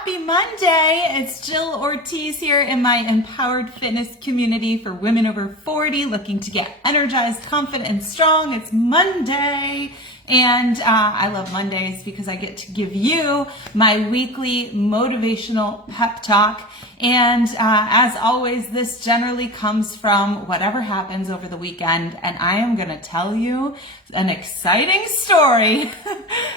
Happy Monday! It's Jill Ortiz here in my empowered fitness community for women over 40 looking to get energized, confident, and strong. It's Monday. And I love Mondays because I get to give you my weekly motivational pep talk. And as always, this generally comes from whatever happens over the weekend. And I am going to tell you an exciting story.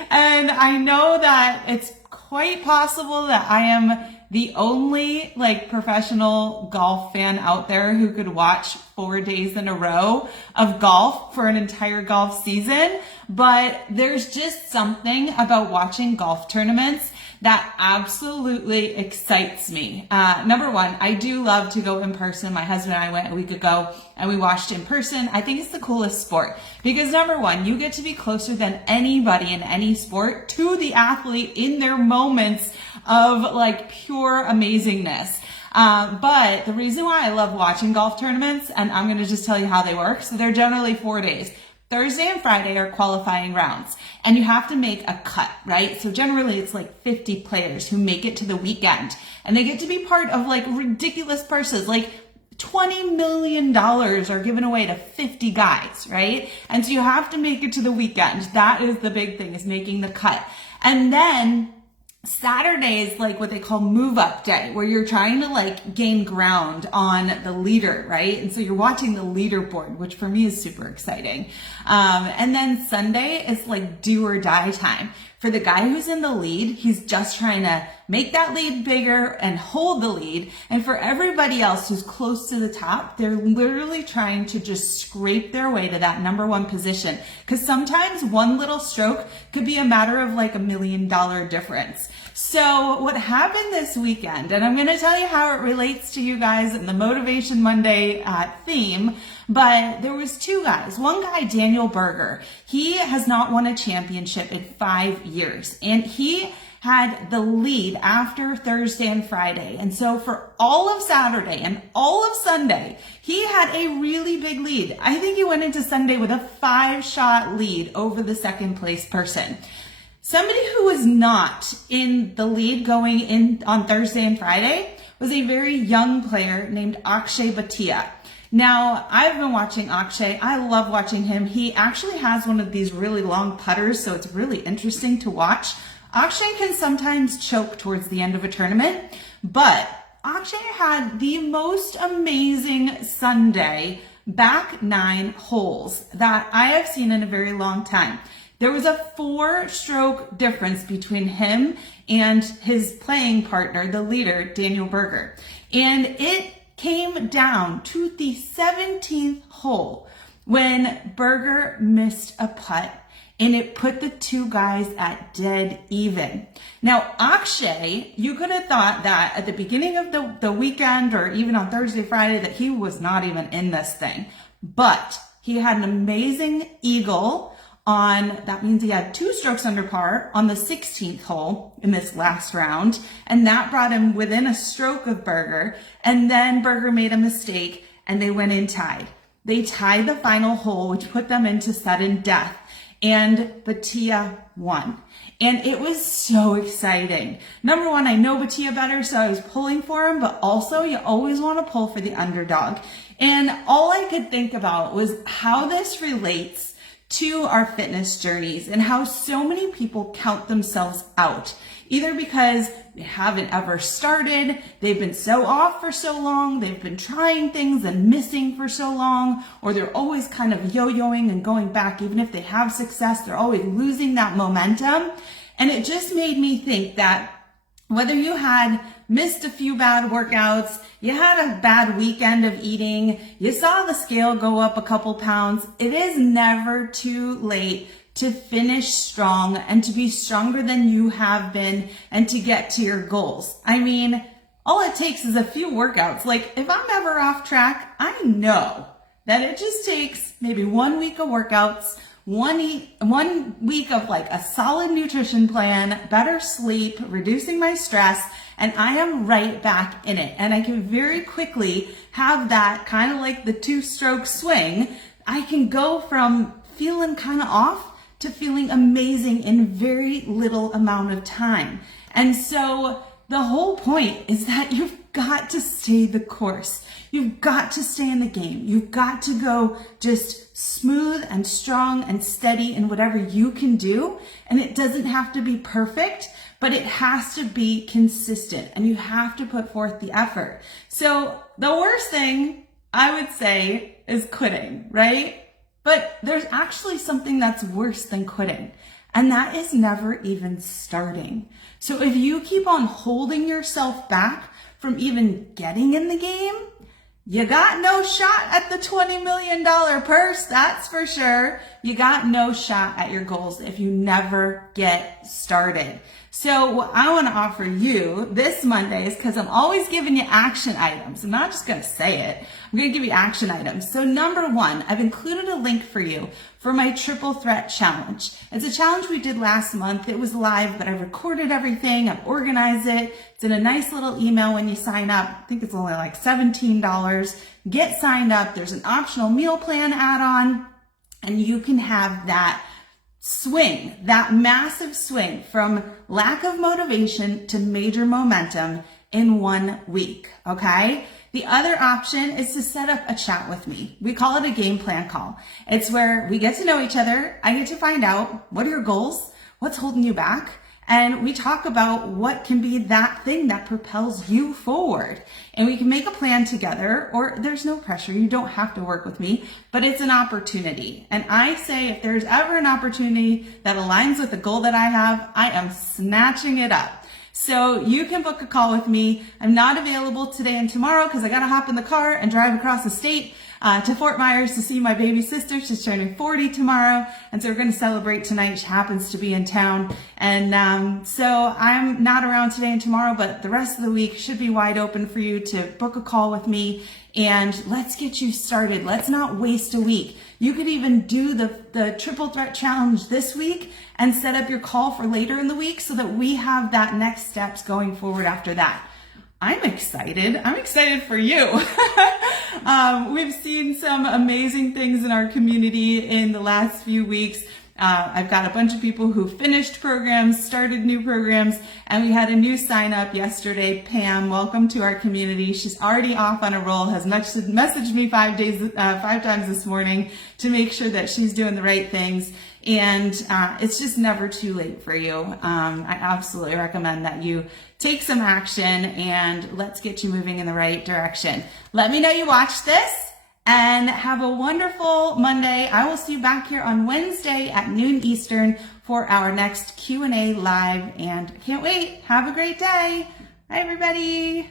And I know that it's quite possible that I am the only professional golf fan out there who could watch 4 days in a row of golf for an entire golf season. But there's just something about watching golf tournaments that absolutely excites me. Number one, I do love to go in person. My husband and I went a week ago and we watched in person. I think it's the coolest sport because number one, you get to be closer than anybody in any sport to the athlete in their moments of pure amazingness. But the reason why I love watching golf tournaments, and I'm going to just tell you how they work. So they're generally 4 days. Thursday and Friday are qualifying rounds and you have to make a cut, right? So generally it's 50 players who make it to the weekend and they get to be part of ridiculous purses, $20 million are given away to 50 guys, right? And so you have to make it to the weekend. That is the big thing, is making the cut. And then Saturday is what they call move up day, where you're trying to gain ground on the leader, right? And so you're watching the leaderboard, which for me is super exciting. And then Sunday is do or die time. For the guy who's in the lead, he's just trying to make that lead bigger and hold the lead. And for everybody else who's close to the top, they're literally trying to just scrape their way to that number one position. Because sometimes one little stroke could be a matter of $1 million difference. So what happened this weekend, and I'm going to tell you how it relates to you guys in the Motivation Monday theme, but there was two guys. One guy, Daniel Berger, he has not won a championship in 5 years, and he had the lead after Thursday and Friday. And so for all of Saturday and all of Sunday, he had a really big lead. I think he went into Sunday with a 5-shot lead over the second place person. Somebody who was not in the lead going in on Thursday and Friday was a very young player named Akshay Bhatia. Now, I've been watching Akshay. I love watching him. He actually has one of these really long putters, so it's really interesting to watch. Akshay can sometimes choke towards the end of a tournament, but Akshay had the most amazing Sunday back 9 holes that I have seen in a very long time. There was a 4-stroke difference between him and his playing partner, the leader, Daniel Berger. And it came down to the 17th hole when Berger missed a putt and it put the two guys at dead even. Now, Akshay, you could have thought that at the beginning of the weekend or even on Thursday, Friday, that he was not even in this thing. But he had an amazing eagle that means he had 2 strokes under par on the 16th hole in this last round. And that brought him within a stroke of Berger. And then Berger made a mistake and they went in tied. They tied the final hole, which put them into sudden death. And Bhatia won. And it was so exciting. Number one, I know Bhatia better, so I was pulling for him, but also you always want to pull for the underdog. And all I could think about was how this relates to our fitness journeys and how so many people count themselves out, either because they haven't ever started, they've been so off for so long, they've been trying things and missing for so long, or they're always kind of yo-yoing and going back. Even if they have success, they're always losing that momentum. And it just made me think that whether you had missed a few bad workouts, you had a bad weekend of eating, you saw the scale go up a couple pounds, it is never too late to finish strong and to be stronger than you have been and to get to your goals. I mean, all it takes is a few workouts. If I'm ever off track, I know that it just takes maybe 1 week of workouts, 1 week of a solid nutrition plan, better sleep, reducing my stress, and I am right back in it. And I can very quickly have that kind of like the 2-stroke swing. I can go from feeling kind of off to feeling amazing in very little amount of time. And so The whole point is that you've got to stay the course. You've got to stay in the game. You've got to go just smooth and strong and steady in whatever you can do. And it doesn't have to be perfect, but it has to be consistent and you have to put forth the effort. So the worst thing I would say is quitting, right? But there's actually something that's worse than quitting, and that is never even starting. So if you keep on holding yourself back from even getting in the game, you got no shot at the $20 million purse, that's for sure. You got no shot at your goals if you never get started. So what I want to offer you this Monday is, because I'm always giving you action items. I'm not just going to say it. I'm going to give you action items. So number one, I've included a link for you for my triple threat challenge. It's a challenge we did last month. It was live, but I recorded everything. I've organized it. It's in a nice little email when you sign up. I think it's only like $17. Get signed up. There's an optional meal plan add-on, and you can have that swing, that massive swing from lack of motivation to major momentum in 1 week, okay? The other option is to set up a chat with me. We call it a game plan call. It's where we get to know each other. I get to find out what are your goals, what's holding you back, and we talk about what can be that thing that propels you forward. And we can make a plan together, or there's no pressure. You don't have to work with me, but it's an opportunity. And I say if there's ever an opportunity that aligns with the goal that I have, I am snatching it up. So you can book a call with me. I'm not available today and tomorrow because I got to hop in the car and drive across the state to Fort Myers to see my baby sister. She's turning 40 tomorrow. And so we're going to celebrate tonight. She happens to be in town. And so I'm not around today and tomorrow, but the rest of the week should be wide open for you to book a call with me. And let's get you started. Let's not waste a week. You could even do the triple threat challenge this week and set up your call for later in the week so that we have that next steps going forward after that. I'm excited. I'm excited for you. We've seen some amazing things in our community in the last few weeks. I've got a bunch of people who finished programs, started new programs, and we had a new sign up yesterday. Pam, welcome to our community. She's already off on a roll, has messaged me 5 times this morning to make sure that she's doing the right things. And it's just never too late for you. I absolutely recommend that you take some action and let's get you moving in the right direction. Let me know you watched this. And have a wonderful Monday. I will see you back here on Wednesday at noon Eastern for our next Q&A live. And can't wait. Have a great day. Bye, everybody.